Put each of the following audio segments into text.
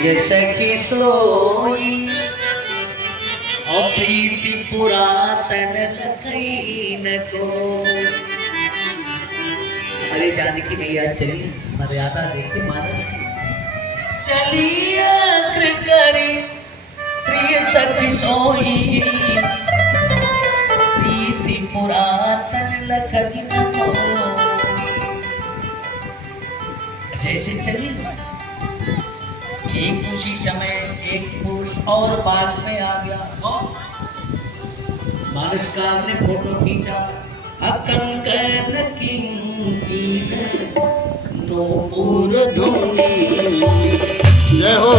प्रिय सखी सोई और प्रीति पुरातन लखीन को। अरे जानकी मैया चली मर्यादा देखी मानस की, चली अग्र करी प्रिय सखी सोई प्रीति पुरातन लखीन को। जैसे चली एक उसी समय एक पुरुष और बाग में आ गया। कौन? मानसकार ने फोटो खींचा। कंकन किंकिन नूपुर धुनी। जय हो।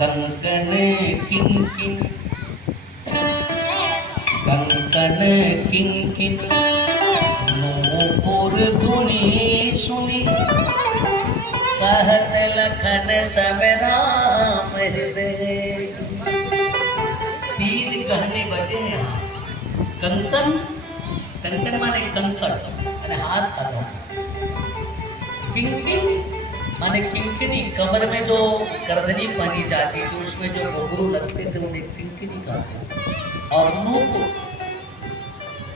कंकन किंकिन कंकन किंकिन नूपुर धुनी सुनी कहत लखन सब राम हृदय। तीन गहने बजे हैं। कंकन, कंकन माने कंकड़ हाथ का दो। किंकिन माने किंकिनी, कमर में जो करधनी पहनी जाती थी उसमें जो घुंघरू लगते थे उन्हें किंकिनी कहते। और नूपुर,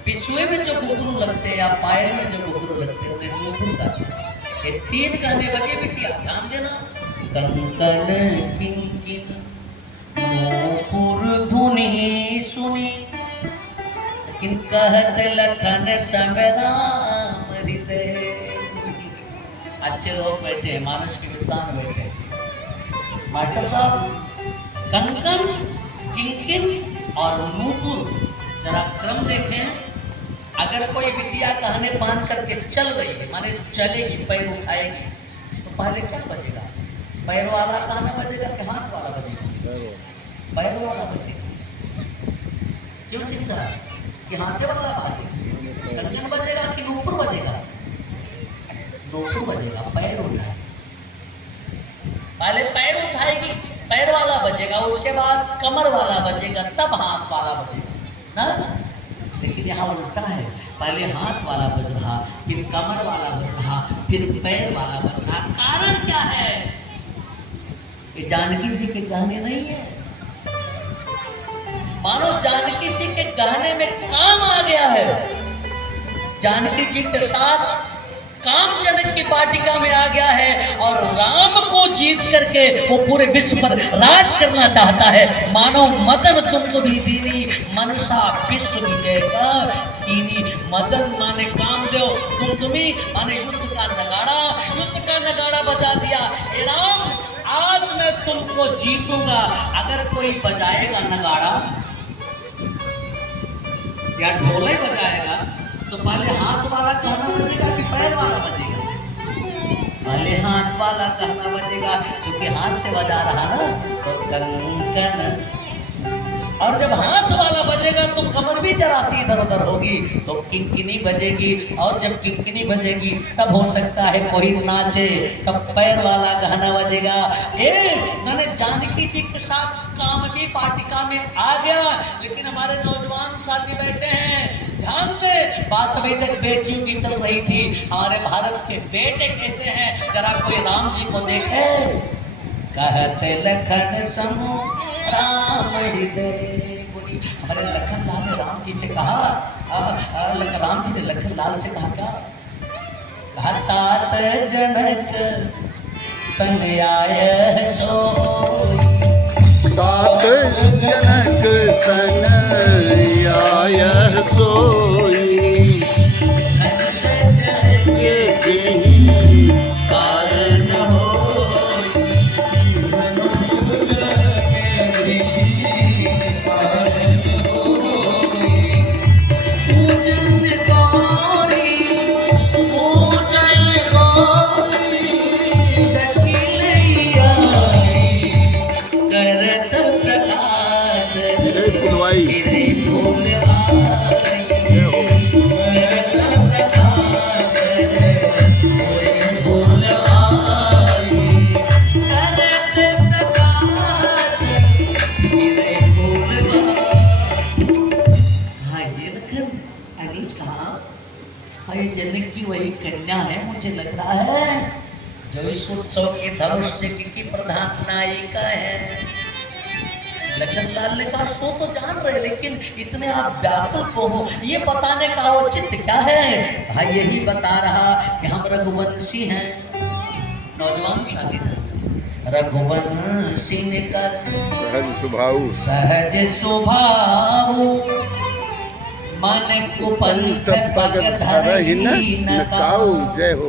पिछुए में जो घुंघरू लगते हैं या पाए में जो घुंघरू लगते हैं उन्हें नूपुर कहते। ये तीन गाने बजे बिटिया, ध्यान देना। कंकन किंकिन नूपुर धुनी सुनी लेकिन कहत लखन सब राम हृदय। अच्छे लोग बैठे हैं, मानस के विद्वान बैठे। मास्टर साहब, कंकन किंकिन और नूपुर, जरा क्रम देखें। अगर कोई बिटिया कहने बांध करके चल रही है, माने चलेगी, पैर उठाएगी, तो पहले क्या बजेगा? पैर वाला कहना बजेगा कि हाथ वाला बजेगा? पैर वाला बजेगा। क्यों सिंह साहब? कि हाथे वाला बाजेगा? कंकन बजेगा कि नूपुर बजेगा? नूपुर बजेगा। पैर उठाए, पहले पैर उठाएगी, पैर वाला बजेगा, उसके बाद कमर वाला बजेगा, तब हाथ वाला बजेगा ना। लेकिन यहाँ उल्टा है, पहले हाथ वाला बज रहा, फिर कमर वाला बज रहा, फिर पैर वाला बज रहा। कारण क्या है? ये जानकी जी के गाने नहीं है। मानो जानकी जी के गाने में काम आ गया है। जानकी जी के साथ कामचंद की वाटिका में आ गया है और राम को जीत करके वो पूरे विश्व पर राज करना चाहता है। मानो मदन तुमको भी दीनी मनसा विश्व विजय का कीनी। मदन माने कामदेव, तुमि माने युद्ध का नगाड़ा बजा दिया। हे राम, आज मैं तुमको जीतूंगा। अगर कोई बजाएगा नगाड़ा या ढोले बजाएगा तो पहले हाथ वाला कहना बजेगा कि पैर वाला बजेगा? पहले हाथ वाला कहना बजेगा क्योंकि हाथ से बजा रहा ना। तो कंकन, और जब हाथ वाला बजेगा तो कमर भी जरा सी इधर उधर होगी तो किंकिनी बजेगी। और जब किंकिनी बजेगी तब हो सकता है कोई नाचे, तब पैर वाला गाना बजेगा। मैंने जानकी जी के साथ काम भी वाटिका में आ गया। लेकिन हमारे नौजवान साथी बैठे हैं, ध्यान दे। बात अभी तक बेटियों की चल रही थी। हमारे भारत के बेटे कैसे हैं, जरा कोई राम जी को देखे। कहते लखन समो राम हृदय। हमारे लखन लाल ने राम जी से कहा, राम जी ने लखन लाल से कहा क्या? कहा तात जनक तन आय सो, तात जनक तन भाई। तेरे फूल आई, जय हो। जनक की वही कन्या है, मुझे लग रहा है, जो इस उत्सव की धनुष की प्रधान नायिका है। लखनलाल ने कहा सो तो जान रहे, लेकिन इतने आप व्याकुल को हो, ये बताने का औचित्य क्या है? भाई यही बता रहा कि हम रघुवंशी हैं, नौजवान शागिर्द। रघुवंशी ने कर सहज स्वभाव, सहज स्वभाव, मन कुपंथ पग धरहि न काऊ। जय हो।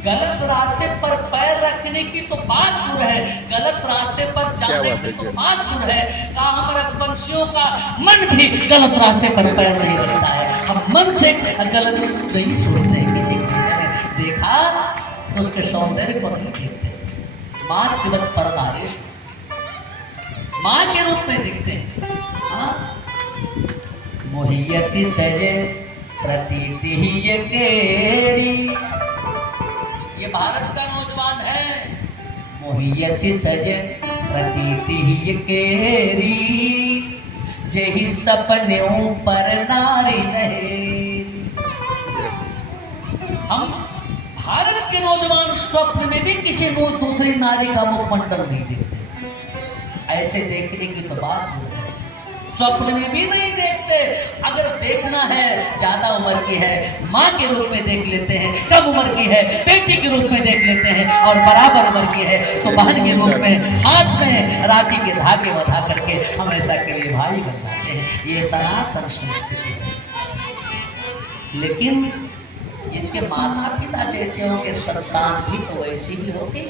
गलत रास्ते पर पैर रखने की तो बात दूर है, गलत रास्ते पर जाने की तो बात दूर है। कहा हम रघुवंशियों का मन भी गलत रास्ते पर पैर नहीं रखता है। हम मन से गलत नहीं सोचते। किसी ने देखा तो उसके सौंदर्य को नहीं देखते, माँ तिलक परदारेश माँ के रूप में देखते हैं। हाँ, मोहियति सजे प्रतीति ही ये केरी, ये भारत का नौजवान है। मोहियति सजे प्रतीति ही ये केरी, जेहि सपने पर नारी नहीं। हम भारत के नौजवान स्वप्न में भी किसी दूसरी नारी का मुखमंडल नहीं देखते। ऐसे देखने की तो बात हो, स्वप्न में भी नहीं देखते। अगर देखना है, ज्यादा उम्र की है माँ के रूप में देख लेते हैं, कम उम्र की है बेटी के रूप में देख लेते हैं, और बराबर उम्र की है तो बहन के रूप में हाथ में राखी के धागे बंधा करके हमेशा के लिए भाई बनाते हैं। ये सनातन संस्कृति है। लेकिन जिसके माता पिता जैसे होंगे, संतान भी तो वैसी ही होगी।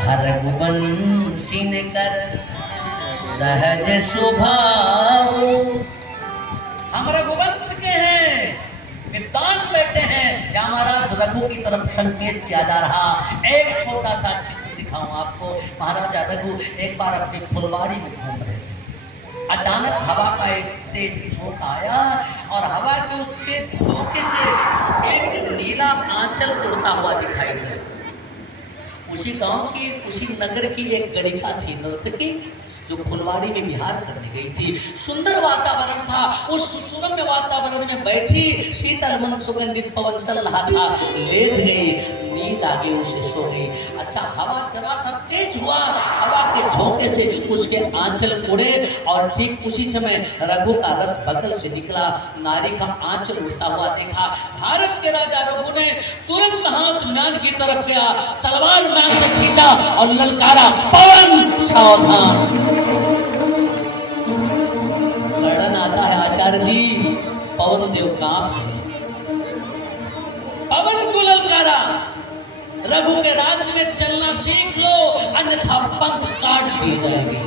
रघुवंशी ने कर सहज स्वभाव, हम रघुवंश के हैं, विद्वान बैठे हैं। या महाराज रघु की तरफ संकेत किया जा रहा। एक छोटा सा चित्र दिखाऊं आपको। महाराजा रघु एक बार अपनी फुलवाड़ी में घूम रहे थे। अचानक हवा का एक तेज झोंका आया, और हवा के उस तेज झोंके से एक नीला आंचल उड़ता हुआ दिखाई दिया। उसी गांव की, उसी नगर की एक गणिका थी, नर्तकी, जो फुलवाड़ी में विहार करने गई थी। सुंदर वातावरण था, उस सुरम्य वातावरण में बैठी शीतल मन सुगंधित पवन चल रहा था, लेट गई, नींद आ गई, उसे सो गई। अच्छा, हवा जरा सा तेज हुआ, हवा के झोंके से उसके आंचल उड़े, और ठीक उसी समय रघु का रथ बगल से निकला, नारी का आंचल उड़ता हुआ देखा। भारत के राजा रघु ने तुरंत हाथ म्यान की तरफ गया, तलवार म्यान से खींचा और ललकारा, पवन सावधान। वर्णन आता है आचार्य जी, पवन देव कांप गए, पवन को ललकारा, रघु के राज्य में चलना सीख लो, अन्यथा पंथ काट दिए जाएंगे।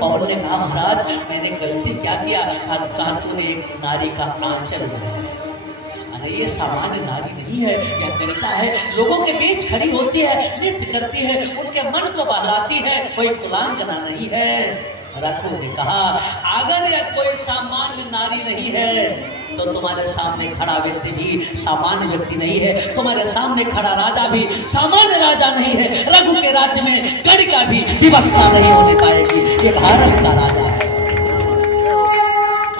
पवन ने कहा महाराज मैंने गलती क्या किया? कहा तूने एक नारी का आंचल बनाया। अरे ये सामान्य नारी नहीं है, यह गणिका है, लोगों के बीच खड़ी होती है, नृत्य करती है, उनके मन को बहलाती है, कोई कुलांगना नहीं है। रघु ने कहा अगर यह कोई सामान्य नारी नहीं है तो तुम्हारे सामने खड़ा व्यक्ति भी सामान्य व्यक्ति नहीं है, तुम्हारे सामने खड़ा राजा भी सामान्य राजा नहीं है। रघु के राज्य में गणिका भी विवस्ता नहीं होने पाएगी। ये भारत का राजा है,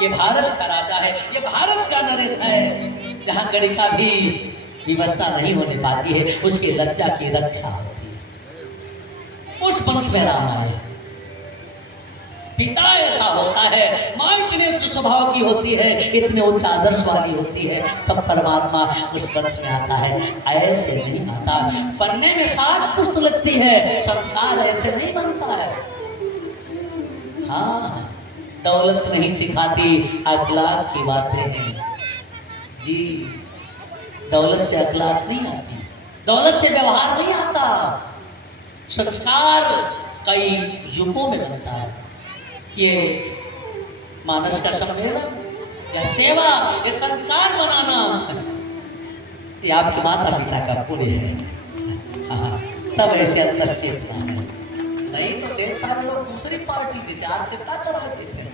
ये भारत का राजा है, ये भारत का नरेश है, जहाँ गणिका भी विवस्ता नहीं होने पाती है, उसकी लज्जा की रक्षा होती है। उस वंश में राम आए, पिता ऐसा होता है, माँ इतने उच्च स्वभाव की होती है, इतने उच्च आदर्श वाली होती है, तब परमात्मा उस वंश में आता है, ऐसे नहीं आता। बनने में 60 पुष्ट लगती है, संस्कार ऐसे नहीं बनता है। हाँ, दौलत नहीं सिखाती, अखलाक की बातें हैं जी। दौलत से अखलाक नहीं आती, दौलत से व्यवहार नहीं आता। संस्कार कई युगों में बनता है। ये मानस का सम्मेलन या सेवा, ये संस्कार बनाना, ये आपके माता पिता का पुण्य है। हाँ, तब ऐसे अंतर चेतना है। नहीं तो ढेर सारे लोग दूसरी पार्टी के थे, आर्केस्ट्रा चढ़ाते थे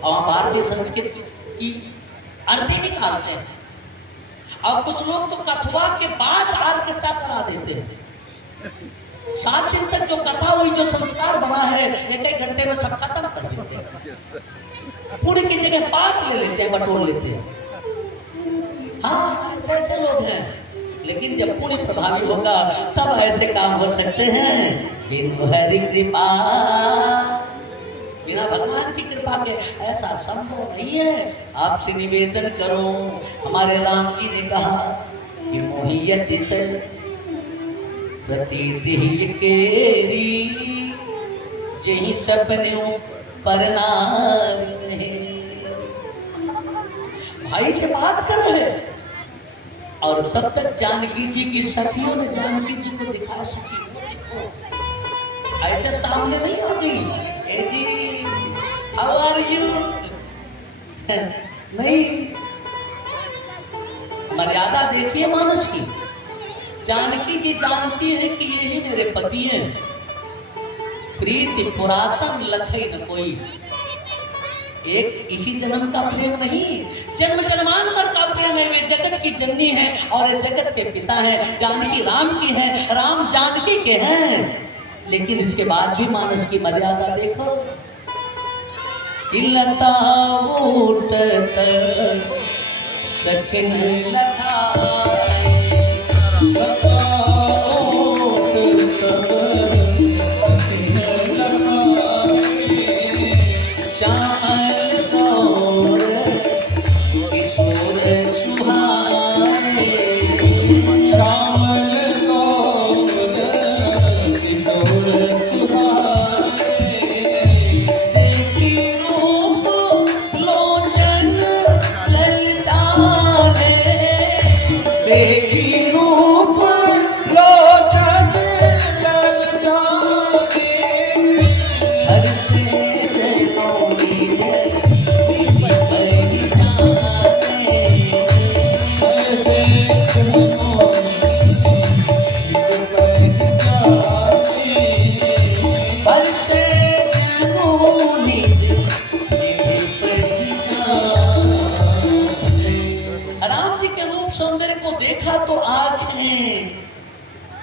और भारतीय संस्कृति की अर्थी निकालते हैं। और कुछ लोग तो कथुआ के बाद आर्केस्ट्रा करा देते हैं। 7 दिन तक जो कथा हुई, जो संस्कार बना है, 1-1 घंटे में सब खत्म कर देते हैं। पूरी की जगह पाठ ले लेते हैं, बटोर लेते हैं। हाँ, ऐसे लोग हैं। लेकिन जब पूरी प्रभावी होगा तब ऐसे काम हो सकते हैं। बिनु हरि कृपा, बिना भगवान की कृपा के ऐसा संभव नहीं है। आपसे निवेदन करो, हमारे राम जी ने कहा कि मोहियत से प्रतीति ही केरी, जही सपने पर नार नहीं। भाई से बात कर रहे और तब तक जानकी जी की सखियों ने जानकी जी को दिखा, सखी देखो, ऐसे सामने नहीं होगी, ए जी हाउ आर यू, नहीं, मर्यादा देखिए मानुष की। जानकी जी जानती है कि यही मेरे पति हैं। प्रीति पुरातन लखई न कोई, एक इसी जन्म का प्रेम नहीं, जन्म जन्मांतर का प्रेम है। वे जगत की जननी है और जगत के पिता है। जानकी राम की है, राम जानकी के हैं। लेकिन इसके बाद भी मानस की मर्यादा देखो, लता उठत सखिन लताए,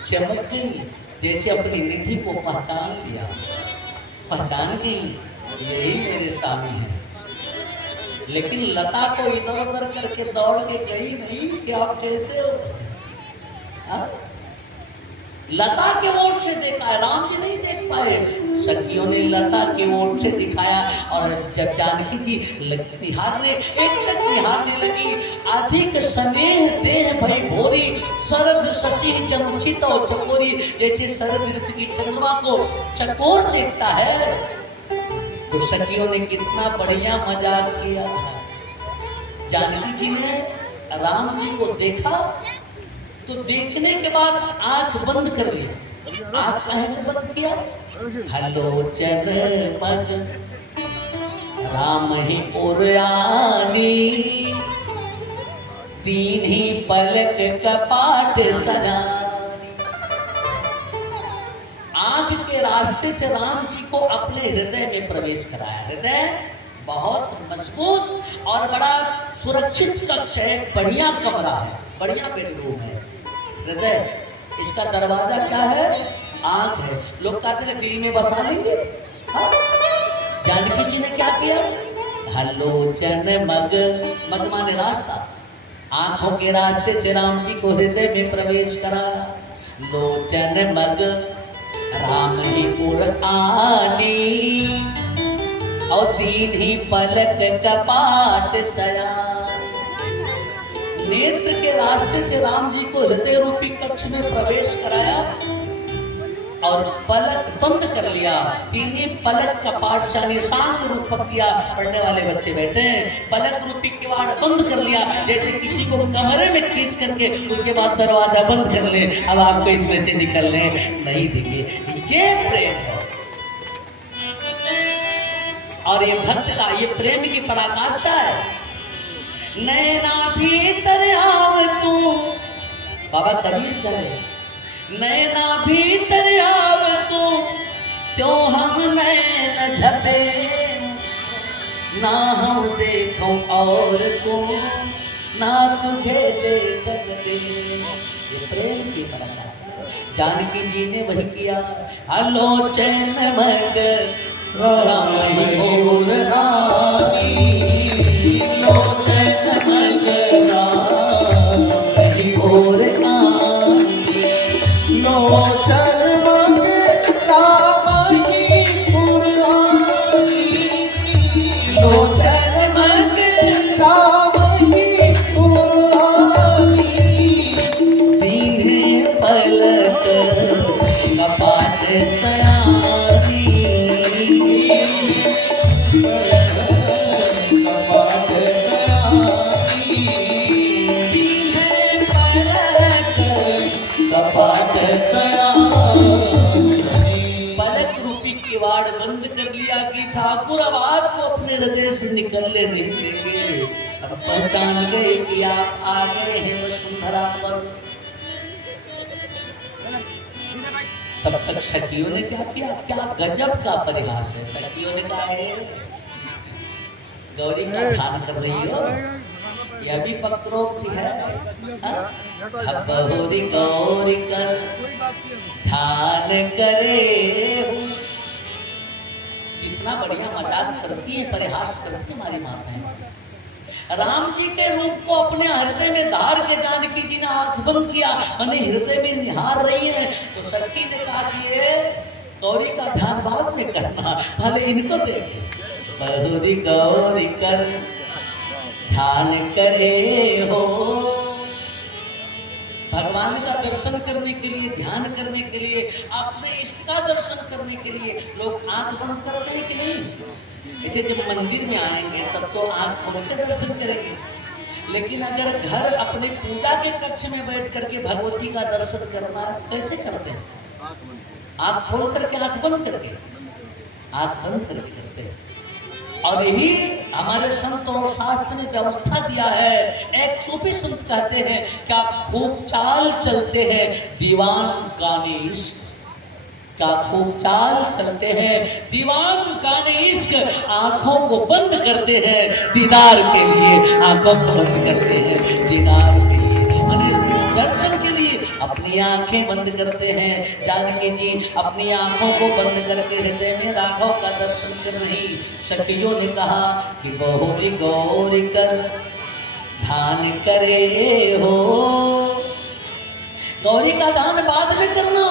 चमक गई, जैसे अपनी निधि को पहचान लिया, पहचान गई, यही मेरे स्वामी है। लेकिन लता को इधर उधर करके दौड़ के गई नहीं कि आप कैसे हो। लता के ओर से देखा, राम जी नहीं देख पाए, सखियों ने लता के ओर से दिखाया। और जब जानकी जी निहारने, एक तक निहारने लगी, अधिक स्नेह देह भई भोरी, शरद शशि चंचित और चकोरी, जैसे शरद ऋतु की चंद्रमा को चकोर देखता है। तो सखियों ने कितना बढ़िया मजाक किया। जानकी जी ने राम जी को देखा तो देखने के बाद आंख बंद कर लिया। आंख काहे को बंद किया? हलोचन मग राम ही उर्यानी, तीन ही पलक कपाट सजा। आंख के रास्ते से राम जी को अपने हृदय में प्रवेश कराया। हृदय बहुत मजबूत और बड़ा सुरक्षित कक्ष है, बढ़िया कमरा है, बढ़िया बेडरूम है। हृदय, इसका दरवाजा क्या है? आंख है। लोग कहते हैं दिल में बसा लेंगे। जानकी जी ने क्या किया? हलोचन मग, मग माने रास्ता, आंखों के रास्ते से राम जी को हृदय में प्रवेश कराया। लोचन मग राम ही पुर आनी, और तीन ही पलक कपाट सया। नेत्र के रास्ते से राम जी को हृदय रूपी कक्ष में प्रवेश कराया और पलक बंद कर लिया। तीन ही पलक कपाट यानी शांत रूप किया। पढ़ने वाले बच्चे बैठे हैं, पलक रूपी किवाड़ बंद कर लिया, जैसे किसी को कमरे में खींच करके उसके बाद दरवाजा बंद कर ले, अब आपको इसमें से निकलने नहीं देंगे। ये प्रेम है और ये भक्त का, ये प्रेम की पराकाष्ठा है। नैना भीतर आव तू, बाबा कबीर कहे, नैना भीतर आव तू, झपे ना हम देखो और को ना तुझे देखत दे। ये प्रेम की परंपरा जानकी जी ने वही किया। आलोचन मग राम भोर रानी, लोचन मग राम भोर रानी, लोचन मग राम पुरानी, लोचन मग राम पुरानी, दीने पलक कपाट सयानी, कपाट सयानी, दीने पलक कपाट सयानी। पलक रूपी किवाड़ बंद कर लिया कि ठाकुर अब आपको अपने हृदय से निकलने नहीं देंगे। अब पहचान गए कि आप आ गए हैं वसुंधरा पर। तब तक सखियों ने क्या किया? क्या गजब का परिहास है। सखियों ने कहा है गौरी का ध्यान कर रही हो, यह भी पक्रोक्ति है। अब गौरी गौरी कर ध्यान करे हो। कितना बढ़िया मजाक करती है, परिहास करती है हमारी माताएं। राम जी के रूप को अपने हृदय में धार के जानकी जी ने आंख बंद किया, मैंने हृदय में निहार रही है। तो सखी ने कहा कि ये गौरी का ध्यान बाद में करना, पहले इनको देखे। गौरी गौरी कर ध्यान करे हो। भगवान का दर्शन करने के लिए, ध्यान करने के लिए, अपने इष्ट का दर्शन करने के लिए लोग आंख बंद करते हैं कि नहीं? जैसे जब मंदिर में आएंगे तब तो आंख खोल के दर्शन करेंगे, लेकिन अगर घर अपने पूजा के कक्ष में बैठ करके भगवती का दर्शन करना कैसे करते हैं? आंख खोल करके, आंख बंद करके, आंख बंद करके करते हैं। और यही हमारे संत और शास्त्र ने व्यवस्था दिया है। एक सूफी संत कहते हैं कि आप खूब चाल चलते हैं दीवान गाने इश्क का, खूब चाल चलते हैं दीवान गाने इश्क, आंखों को बंद करते हैं दीदार के लिए, आंखों को बंद करते हैं दीदार के लिए, माने दर्शन के लिए अपनी आंखें बंद करते हैं। जानकी जी अपनी आंखों को बंद करके हृदय में राघव का दर्शन कर रही। सखियों ने कहा कि बहुरी गौरी कर ध्यान करे हो। गौरी का ध्यान बाद में करना,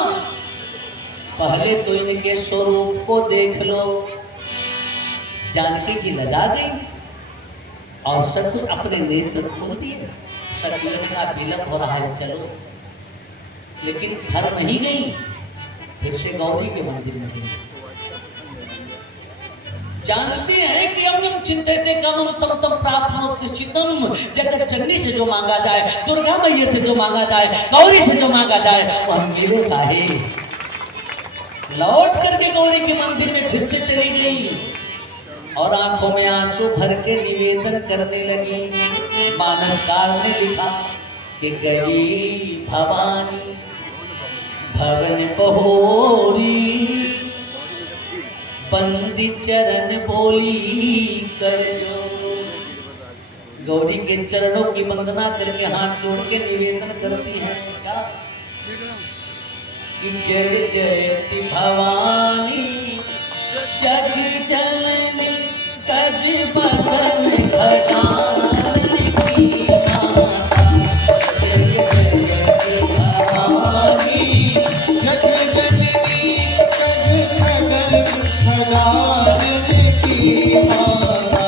पहले तो इनके स्वरूप को देख लो। जानकी जी लजा गई और सब कुछ अपने नेत्र खोल दिए। सखियों ने कहा विलंब हो रहा है, चलो। लेकिन घर नहीं गई, फिर से गौरी के मंदिर में गई। जानते हैं कि हम चिंतित कमम तम तम प्राप्नोतिष्ठितम, जगत जननी से जो मांगा जाए, दुर्गा मैया से जो मांगा जाए, गौरी से जो मांगा जाए, वो हम मिले काहे। लौट करके गौरी के मंदिर में फिर से चली गई और आंखों में आंसू भर के निवेदन करने लगी। मानसकार ने लिखा कि गई भवानी भवन बहोरी, बंदी चरण बोली कर जो। गौरी के चरणों की वंदना करके हाथ जोड़ के निवेदन करती हैं क्या कि जय जयति भवानी जग जननी तज बदन घटाने की माता। जय जयति भवानी जग जननी तज बदन घटाने की माता।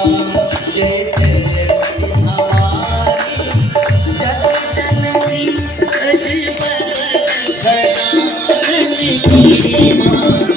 जय जयति भवानी जग जननी तज बदन घटाने की माता।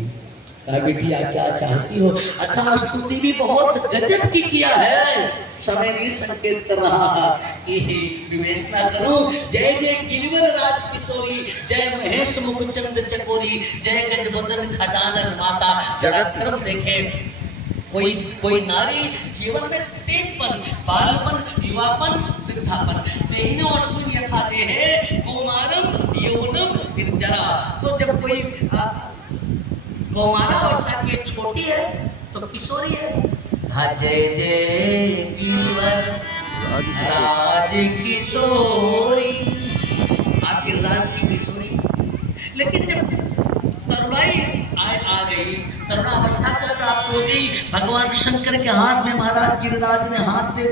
बेटी। कहा बेटिया क्या चाहती हो? अच्छा स्तुति भी बहुत गजब की किया है। समय नहीं संकेत कर रहा कि विवेचना करूं। जय जय गिरिवर राज किशोरी, जय महेश मुखचंद चकोरी, जय गजबदन खजानन माता। जरा तरफ देखे, कोई कोई नारी जीवन में तेजपन, बालपन, युवापन, वृद्धापन तीनों अस्मिन यथा देहे कौमारम यौवनम फिर जरा। तो जब कोई कौमारावस्था की छोटी है तो किशोरी है। हाँ जय जय गिरिवर राज किशोरी, आखिर राज की किशोरी। लेकिन जब तरुणाई आ गई, तरुणावस्था को प्राप्त हो गई, भगवान शंकर के हाथ में महाराज गिरिराज ने हाथ दे